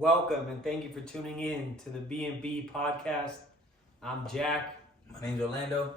welcome and thank you for tuning in to the B&B podcast. I'm Jack. My name's Orlando.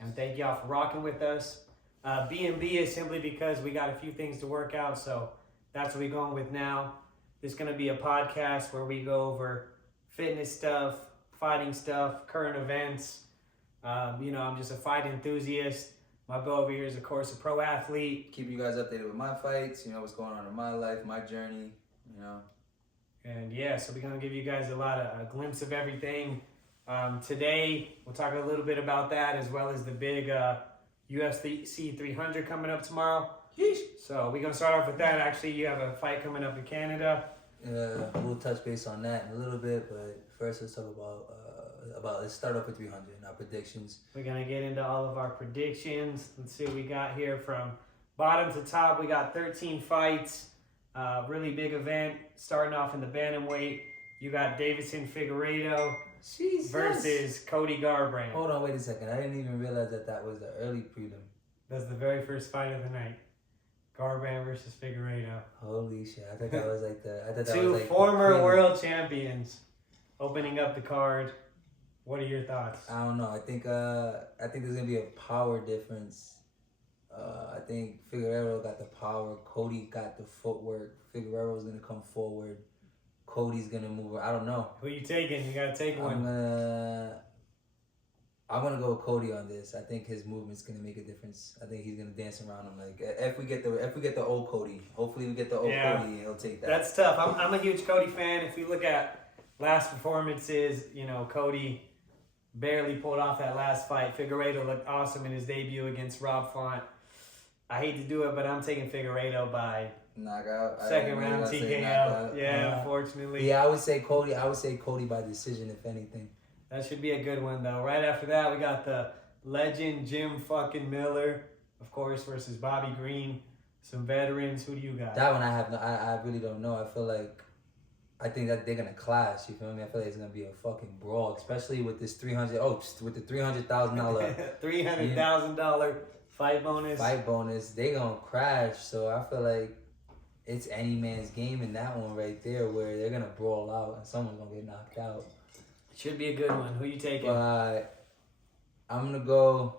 And thank y'all for rocking with us. B&B is simply because we got a few things to work out, so that's what we're going with now. This is going to be a podcast where we go over fitness stuff, fighting stuff, current events. I'm just a fight enthusiast. My bro over here is, of course, a pro athlete. Keep you guys updated with my fights, what's going on in my life, my journey, And yeah, so we're going to give you guys a glimpse of everything. Today, we'll talk a little bit about that as well as the big UFC 300 coming up tomorrow. Yeesh. So we're going to start off with that. Actually, you have a fight coming up in Canada. We'll touch base on that in a little bit, but first let's talk about let's start off with 300 and our predictions. We're going to get into all of our predictions. Let's see what we got here from bottom to top. We got 13 fights. Really big event. Starting off in the bantamweight, you got Davison Figueiredo versus Cody Garbrandt. Hold on, wait a second. I didn't even realize that was the early prelim. That's the very first fight of the night. Garbrandt versus Figueiredo. Holy shit! I thought that was like two former world champions opening up the card. What are your thoughts? I don't know. I think there's gonna be a power difference. I think Figueiredo got the power. Cody got the footwork. Figueiredo's gonna come forward. Cody's gonna move. I don't know. Who you taking? You gotta take one. I'm gonna go with Cody on this. I think his movement's gonna make a difference. I think he's gonna dance around him. Like if we get the old Cody, hopefully we get the old Cody, he'll take that. That's tough. I'm a huge Cody fan. If we look at last performances, Cody barely pulled off that last fight. Figueiredo looked awesome in his debut against Rob Font. I hate to do it, but I'm taking Figueiredo by knockout. Second round TKO. Yeah, unfortunately. Yeah, I would say Cody by decision, if anything. That should be a good one, though. Right after that, we got the legend Jim fucking Miller, of course, versus Bobby Green. Some veterans. Who do you got? That one I really don't know. I think that they're gonna clash. You feel me? I feel like it's gonna be a fucking brawl, especially with this with the $300,000 $300,000 fight bonus. Fight bonus. They gonna crash. So I feel like it's any man's game in that one right there, where they're gonna brawl out and someone's gonna get knocked out. Should be a good one. Who you taking? I'm gonna go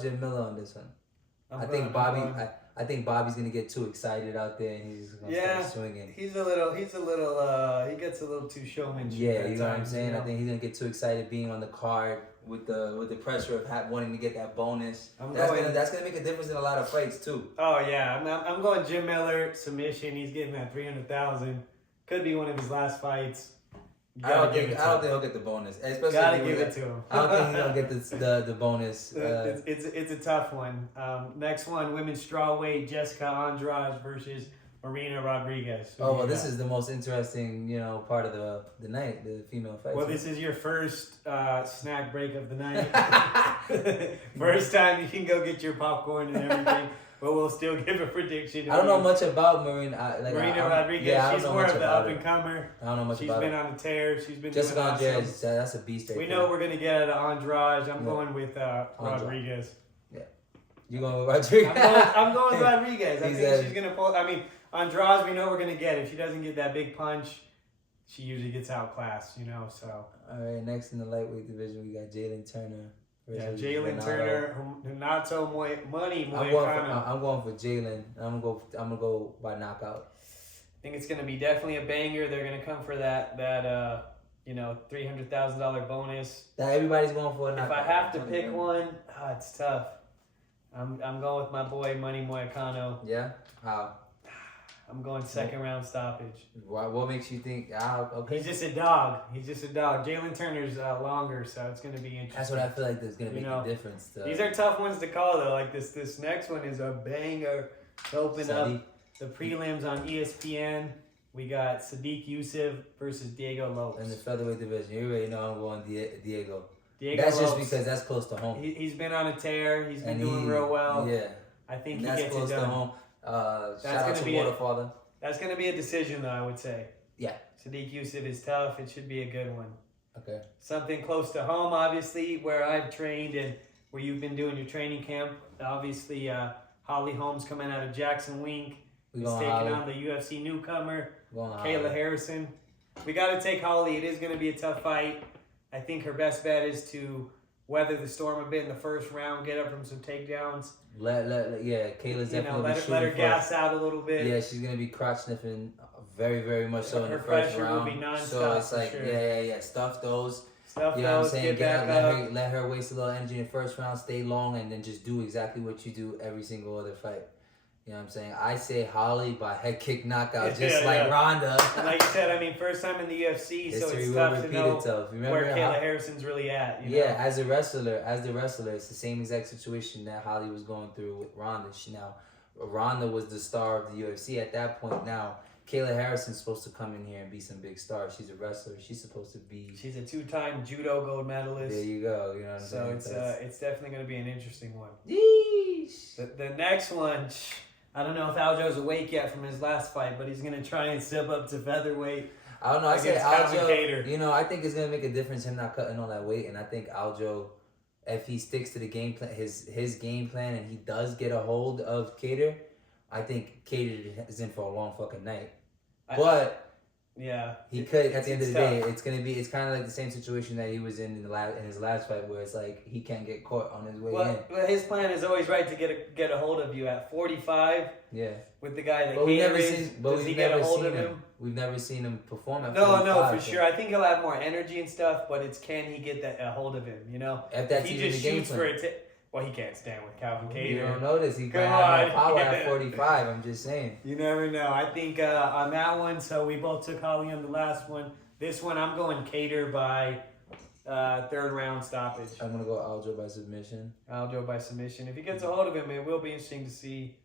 Jim Miller on this one. I think Bobby's gonna get too excited out there and he's gonna start swinging. He gets a little too showmanship. Yeah, you know what I'm saying? I think he's gonna get too excited being on the card with the pressure of wanting to get that bonus. That's gonna make a difference in a lot of fights too. Oh yeah, I'm going Jim Miller submission. He's getting that $300,000. Could be one of his last fights. I don't think he'll get the bonus. Especially gotta give it to him. I don't think he's gonna get the bonus. It's a tough one. Next one, women's strawweight, Jessica Andrade versus Marina Rodriguez. This is the most interesting, part of the night, the female fight. Well, this is your first snack break of the night. First time you can go get your popcorn and everything. But we'll still give a prediction. I don't know much about Marina. Marina Rodriguez. Yeah, she's more of the up and comer. I don't know much about her. She's been on a tear. She's been Jessica Andrade. That's a beast. We know we're gonna get out of Andrade. I'm going with Rodriguez. Yeah, you going with Rodriguez? I'm going with Rodriguez. I think she's gonna pull. Andrade. We know we're gonna get. If she doesn't get that big punch, she usually gets outclassed. So. All right. Next in the lightweight division, we got Jalen Turner. Yeah, Jalen Turner, Renato Money. I'm going for Jalen. I'm gonna go by knockout. I think it's gonna be definitely a banger. They're gonna come for that $300,000 bonus. That everybody's going for a knockout. If I have to pick one, it's tough. I'm going with my boy Money Moicano. Yeah. How? I'm going second round stoppage. What makes you think? Okay. He's just a dog. Jalen Turner's longer, so it's going to be interesting. That's what I feel like there's going to make a difference. These are tough ones to call, though. Like this next one is a banger to open up the prelims on ESPN. We got Sadiq Youssef versus Diego Lopes. In the featherweight division, you already know I'm going Diego. Lopes, that's just because that's close to home. He's been on a tear. He's been doing real well. Yeah. I think that's gets close it done. to home. Shout out to Waterfather. That's going to be a decision, though, I would say. Yeah. Sadiq Youssef is tough. It should be a good one. Okay. Something close to home, obviously, where I've trained and where you've been doing your training camp. Obviously, Holly Holmes coming out of Jackson Wink. We is going taking Holly. on the UFC newcomer, Going Kayla Holly. Harrison. We got to take Holly. It is going to be a tough fight. I think her best bet is to weather the storm a bit in the first round, get up from some takedowns. Kayla's definitely let her gas out a little bit. Yeah, she's gonna be crotch sniffing very, very much so in Her the first pressure round. will be nonstop. So it's for like, sure. yeah, stuff those. Stuff You know what I'm those, saying? get back up. Let her waste a little energy in the first round, stay long, and then just do exactly what you do every single other fight. You know what I'm saying? I say Holly by head kick knockout, just like Ronda. And like you said, I mean, first time in the UFC, so History it's will tough to repeat know itself. where Kayla Harrison's really at. You know? Yeah, as the wrestler, it's the same exact situation that Holly was going through with Ronda. Ronda was the star of the UFC at that point. Now, Kayla Harrison's supposed to come in here and be some big star. She's a wrestler. She's supposed to be. She's a 2-time judo gold medalist. There you go. You know what I'm saying? So it's definitely going to be an interesting one. Yeesh. The next one, I don't know if Aljo's awake yet from his last fight, but he's going to try and step up to featherweight. I don't know. I say Calvin Aljo. Kattar. You know, I think it's gonna make a difference him not cutting all that weight, and I think Aljo, if he sticks to the game plan, his game plan, and he does get a hold of Kattar, I think Kattar is in for a long fucking night. But he could at the end of the day. It's kind of like the same situation that he was in his last fight, where it's like he can't get caught on his way in. Well, his plan is always right to get a hold of you at 45. Yeah. With the guy that Kattar is, does he get a hold of him? We've never seen him perform at 45. No, for so. sure. I think he'll have more energy and stuff, but it's can he get a hold of him? You know, if he just shoots for it. Well, he can't stand with Calvin Kattar. You don't notice he might have more power at 45. I'm just saying. You never know. I think on that one, so we both took Holly on the last one. This one, I'm going Kattar by third round stoppage. I'm gonna go Aljo by submission. Aljo by submission. If he gets a hold of him, it will be interesting to see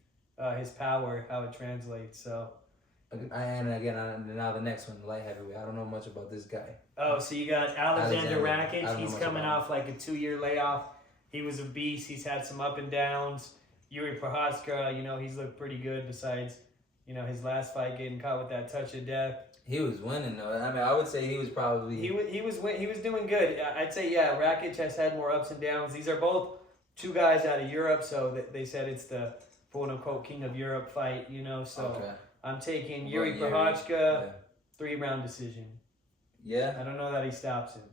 his power, how it translates. So. And again, now the next one, light heavyweight. I don't know much about this guy. Oh, so you got Alexander Rakic. He's coming off like a 2-year layoff. He was a beast. He's had some up and downs. Yuri Prochazka, he's looked pretty good besides, his last fight getting caught with that touch of death. He was winning though. I mean, I would say he was probably... He was doing good. I'd say, yeah, Rakic has had more ups and downs. These are both two guys out of Europe, so they said it's the quote-unquote king of Europe fight, so... Okay. I'm taking Yuri Prochazka, 3-round decision. Yeah? I don't know that he stops him.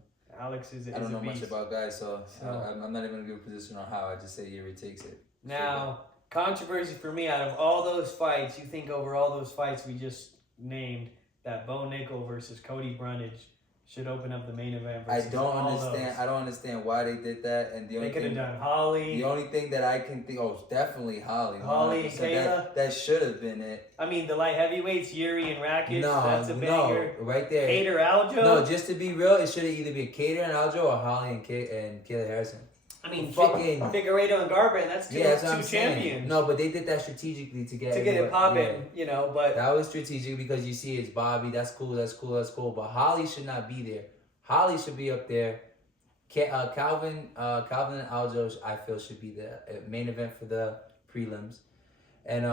Alex is a beast. I don't know much about guys, so I'm not even in a good position on how. I just say Yuri takes it. Now, controversy for me, out of all those fights, you think over all those fights we just named, that Bo Nickel versus Cody Brundage should open up the main event. I don't understand why they did that. And they could have done Holly. The only thing that I can think, it's definitely Holly. Holly and Kayla. That should have been it. I mean, the light heavyweights, Yuri and Rakic. That's a banger. No, right there. Kattar, Aljo. No, just to be real, it should have either been Kattar and Aljo or Holly and Kayla Harrison. I mean, Figueiredo and Garbrandt, that's two champions. Saying. No, but they did that strategically to get it popping, but... That was strategic because you see it's Bobby, that's cool. But Holly should not be there. Holly should be up there. Calvin and Aljo, I feel, should be the main event for the prelims. And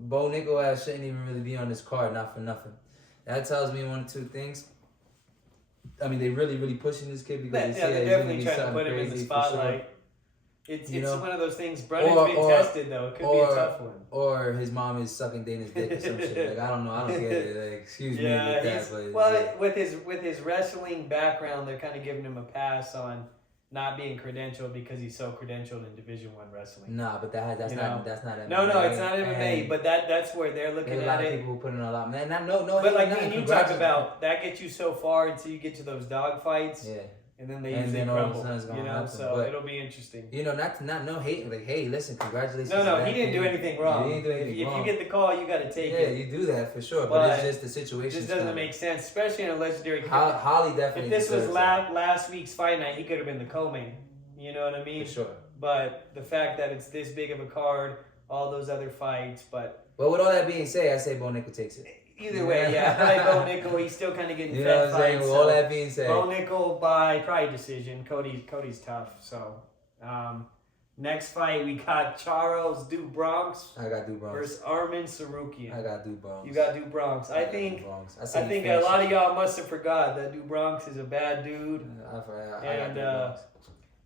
Bo Nickel shouldn't even really be on this card, not for nothing. That tells me one of two things. I mean, they really pushing this kid because they're definitely trying to put him in the spotlight. It's one of those things. Brennan's been tested though. It could be a tough one. Or his mom is sucking Dana's dick or some shit. Like I don't know. I don't get it. Like, excuse me with that. But with his wrestling background, they're kind of giving him a pass on not being credentialed because he's so credentialed in Division I wrestling. Nah, but that's not MMA. No, it's not MMA. But that's where they're looking at it. A lot of people put in a lot. Man, but like me and you talk about, that gets you so far until you get to those dog fights. Yeah. And then they usually crumble, so it'll be interesting. No hate. Like, hey, listen, congratulations. No, he didn't do anything wrong. He didn't do anything wrong. If you get the call, you got to take it. Yeah, you do that for sure. But it's just the situation. This doesn't make sense, especially in a legendary. Holly definitely. If this was last week's fight night, he could have been the co-main. You know what I mean? For sure. But the fact that it's this big of a card, all those other fights, but with all that being said, I say Bo Nickel takes it. Either way, yeah. I like Bo Nickel. He's still kind of getting fed fights. With all that being said, Bo Nickel by probably decision. Cody's tough. So, next fight we got Charles Du Bronx. I got Du Bronx versus Armin Sarukian. I got Du Bronx. You got Du Bronx. I think a lot of y'all must have forgot that Du Bronx is a bad dude.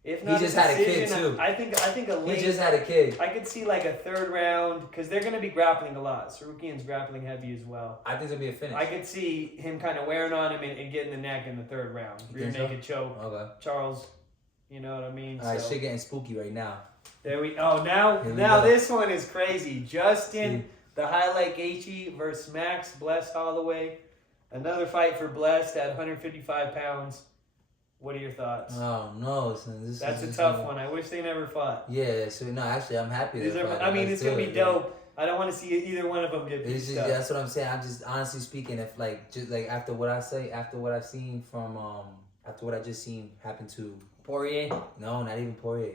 If not, he just had a kid too. I think a late. He just had a kid. I could see like a third round because they're going to be grappling a lot. Sarukian's grappling heavy as well. I think it's gonna be a finish. I could see him kind of wearing on him and getting the neck in the third round. Rear naked choke. Okay. Charles, you know what I mean? All right, shit getting spooky right now. There we. Oh, now this one is crazy. Justin, the highlight Gaethje versus Max Blessed Holloway. Another fight for Blessed at 155 pounds. What are your thoughts? Oh no, That's a tough one. I wish they never fought. Yeah, so no, actually, I'm happy. It's gonna be dope. I don't want to see either one of them get beat up. That's what I'm saying. I'm just honestly speaking, if after what I've seen from after what I just seen happen to Poirier. No, not even Poirier.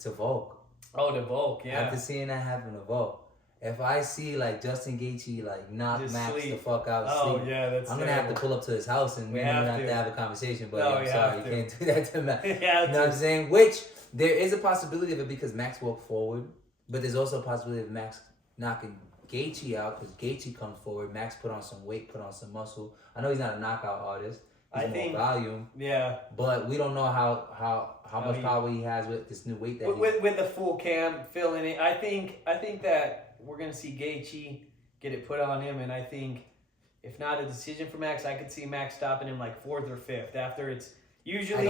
To Volk. Oh, to Volk, yeah. After seeing that happen to Volk. If I see like Justin Gaethje like knock just Max sleep. the fuck out, oh yeah, that's. I'm gonna have to pull up to his house and we're gonna have to have a conversation. But I'm sorry, you can't do that to Max. You know what I'm saying? Which there is a possibility of it because Max walked forward, but there's also a possibility of Max knocking Gaethje out because Gaethje comes forward. Max put on some weight, put on some muscle. I know he's not a knockout artist. He's more volume. Yeah. But we don't know how much power he has with this new weight that with the full cam filling it. I think that we're gonna see Gaethje get it put on him, and I think if not a decision for Max, I could see Max stopping him like 4th or 5th after it's usually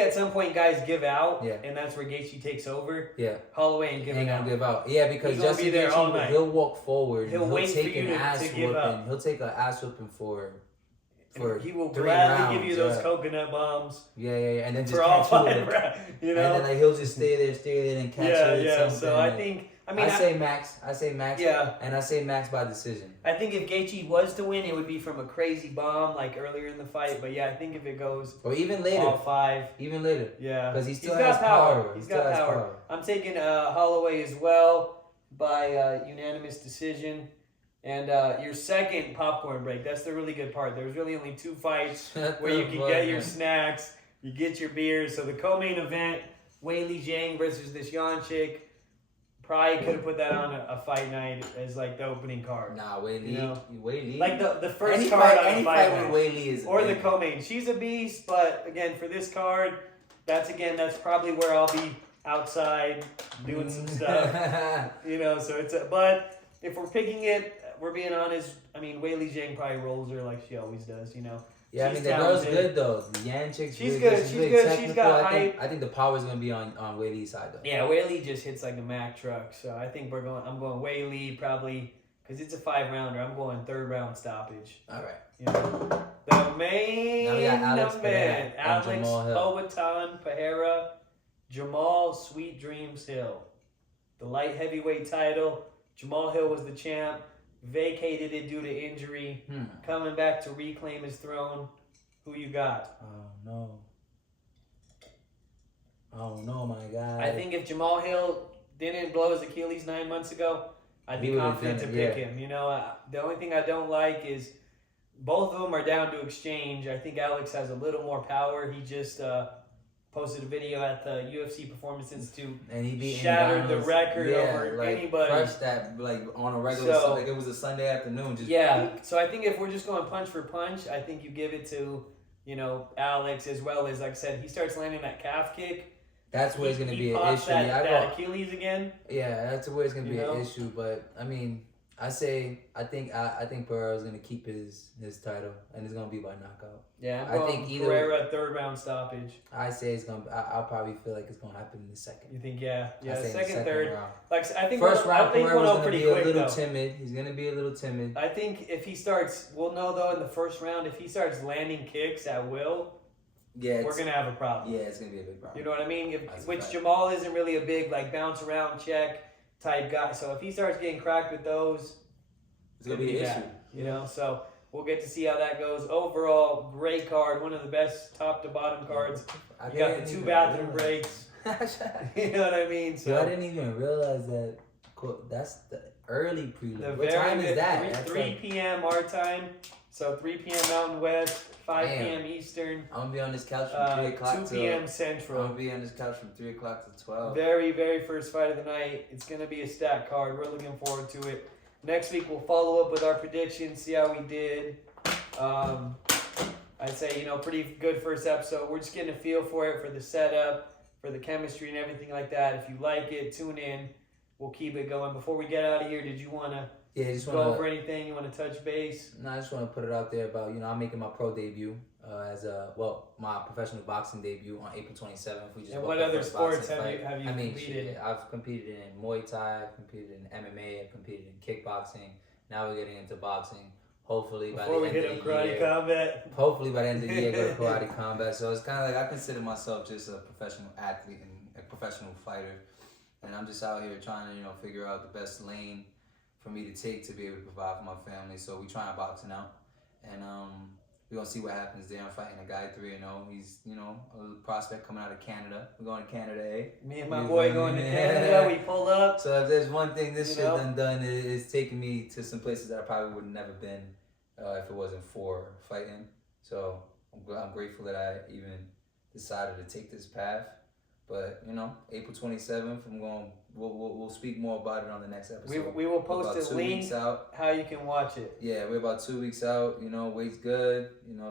at some point guys give out, and that's where Gaethje takes over. Yeah, Holloway ain't giving out. Give out. Yeah, because Justin Gaethje, he'll walk forward. He'll wait take for you to give up. He'll take an ass whooping for he will gladly give you those coconut bombs. Yeah, and then just for all 5 rounds, you know. And then he'll just stay there and catch it. Yeah. So I say Max. Yeah. And I say Max by decision. I think if Gaethje was to win, it would be from a crazy bomb like earlier in the fight. But yeah, I think if it goes or even later, all 5, even later. Yeah, because he still has power. He's got power. I'm taking Holloway as well by unanimous decision. And your second popcorn break, that's the really good part. There's really only 2 fights where you can get your snacks, you get your beers. So the co-main event, Weili Zhang versus this Yan chick. Probably could have put that on a fight night as like the opening card. Nah, Weili. Like the first card on a fight with Weili is or the co-main. She's a beast, but again for this card, that's probably where I'll be outside doing some stuff. You know, so but if we're picking it, we're being honest. I mean, Weili Zhang probably rolls her like she always does. You know. Yeah, I mean the girl's good though. The Yan chick's she's good. She's good. She's got hype. I think the power's gonna be on Weili's side though. Yeah, Weili just hits like a Mack truck. So I think I'm going Weili probably because it's a 5-rounder. I'm going 3rd round stoppage. All right. You know, the main event: Alex Hobotan Pereira, Jamal Sweet Dreams Hill, the light heavyweight title. Jamal Hill was the champ. Vacated it due to injury. Coming back to reclaim his throne. Who you got? Oh no, my God. I think if Jamal Hill didn't blow his Achilles 9 months ago, I'd be confident to pick him. You know, the only thing I don't like is both of them are down to exchange. I think Alex has a little more power. He just posted a video at the UFC Performance Institute, and he shattered the record over like, anybody. Crushed that like on a regular, like it was a Sunday afternoon. So I think if we're just going punch for punch, I think you give it to Alex as well as like I said, he starts landing that calf kick. That's where it's going to be an issue. That Achilles again. Yeah, that's where it's going to be an issue. But I mean, I think Pereira's going to keep his title, and it's going to be by knockout. Yeah, I think Pereira 3rd round stoppage. I say it's going to. I'll probably feel like it's going to happen in the second. You think? Yeah, second, 3rd. Round. Like I think first round, Pereira's going to be a little though. timid. He's going to be a little timid. I think if he starts, we'll know though in the first round if he starts landing kicks at will. Yeah, we're gonna have a problem. Yeah, it's gonna be a big problem. You know what I mean? Which Jamal isn't really a big like bounce around check type guy. So if he starts getting cracked with those, it's gonna be an issue. You know, so we'll get to see how that goes. Overall, great card, one of the best top to bottom cards. You got the 2 bathroom breaks. You know what I mean? So I didn't even realize that. That's the early prelim. What time is that? 3 p.m. our time. So 3 p.m. Mountain West, 5 p.m. Eastern. I'm gonna be on this couch from 3 o'clock 2 p.m. Central. I'm gonna be on this couch from 3 o'clock to 12. Very, very first fight of the night. It's gonna be a stacked card. We're looking forward to it. Next week we'll follow up with our predictions, see how we did. I I'd say, pretty good first episode. We're just getting a feel for it, for the setup, for the chemistry and everything like that. If you like it, tune in. We'll keep it going. Before we get out of here, did you want to go over anything? You want to touch base? No, I just want to put it out there about, I'm making my pro debut my professional boxing debut on April 27th. And what other sports have you competed? I've competed in Muay Thai, I've competed in MMA, I've competed in kickboxing. Now we're getting into boxing. Hopefully by the end of the year. Combat. Hopefully by the end of the year, go to karate combat. So it's kind of like I consider myself just a professional athlete and a professional fighter. And I'm just out here trying to, figure out the best lane for me to take to be able to provide for my family. So we trying boxing out. And we're going to see what happens there. I'm fighting a guy 3-0. He's, a prospect coming out of Canada. We're going to Canada, eh? Me and my boy going to Canada. We pull up. So if there's one thing this shit done, it's taking me to some places that I probably would have never been if it wasn't for fighting. So I'm grateful that I even decided to take this path. But April 27th, we'll speak more about it on the next episode. We will post a link how you can watch it. Yeah, we're about 2 weeks out. Weight's good.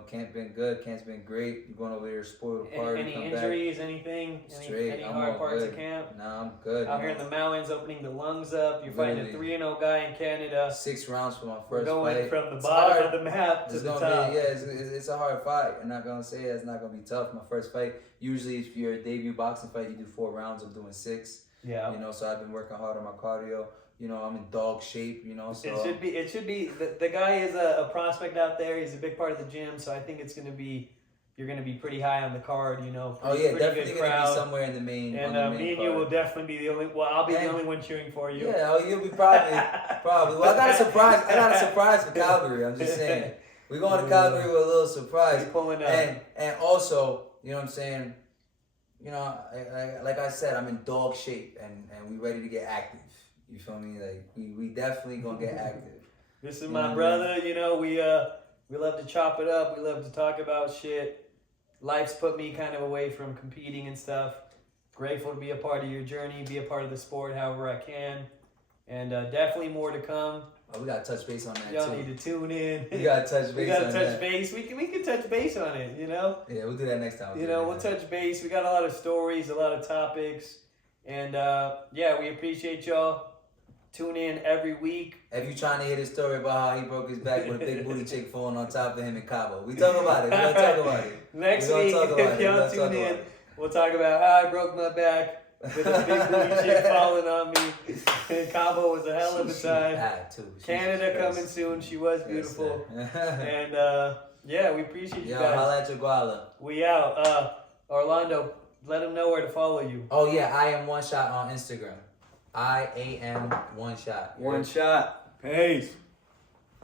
Camp's been good. Camp's been great. We're going over there to spoil the party. Any injuries? Anything? Straight. Any hard parts of camp? Nah, I'm good. Out here in the mountains, opening the lungs up. You're fighting a 3-0 guy in Canada. 6 rounds for my first We're going fight. from the bottom of the map to the top. It's a hard fight. I'm not gonna say it's not gonna be tough. My first fight. Usually, if you're a debut boxing fight, you do 4 rounds. I'm doing 6. Yeah. So I've been working hard on my cardio. I'm in dog shape. So it should be. The guy is a prospect out there. He's a big part of the gym. So I think it's gonna be. You're gonna be pretty high on the card. Definitely gonna be somewhere in the main. And me and card. you will definitely be the only. Well, I'll be the only one cheering for you. Yeah. You'll be probably. Well, I got a surprise for Calgary. I'm just saying. We're going to Calgary with a little surprise. Pulling up. And also, you know what I'm saying. Like I said, I'm in dog shape and we ready to get active. You feel me? Like we definitely gonna get active. This is my brother. We love to chop it up. We love to talk about shit. Life's put me kind of away from competing and stuff. Grateful to be a part of your journey, be a part of the sport however I can, and definitely more to come. Oh, we gotta touch base on that Y'all too. need to tune in. We gotta touch base. We gotta touch base. We can touch base on it. Yeah, we'll do that next time. We'll touch base. We got a lot of stories, a lot of topics, and we appreciate y'all. Tune in every week. If you're trying to hear the story about how he broke his back with a big booty chick falling on top of him in Cabo, we talk about it. We're gonna talk about it. Next week, if y'all tune in, we'll talk about how I broke my back with a big booty chick falling on me. And Cabo was a hell of a time. Canada coming soon. She was beautiful. And we appreciate you guys. Holla at your guala. We out. Orlando, let them know where to follow you. Oh yeah, I am One Shot on Instagram. I am One Shot. One Shot. Peace.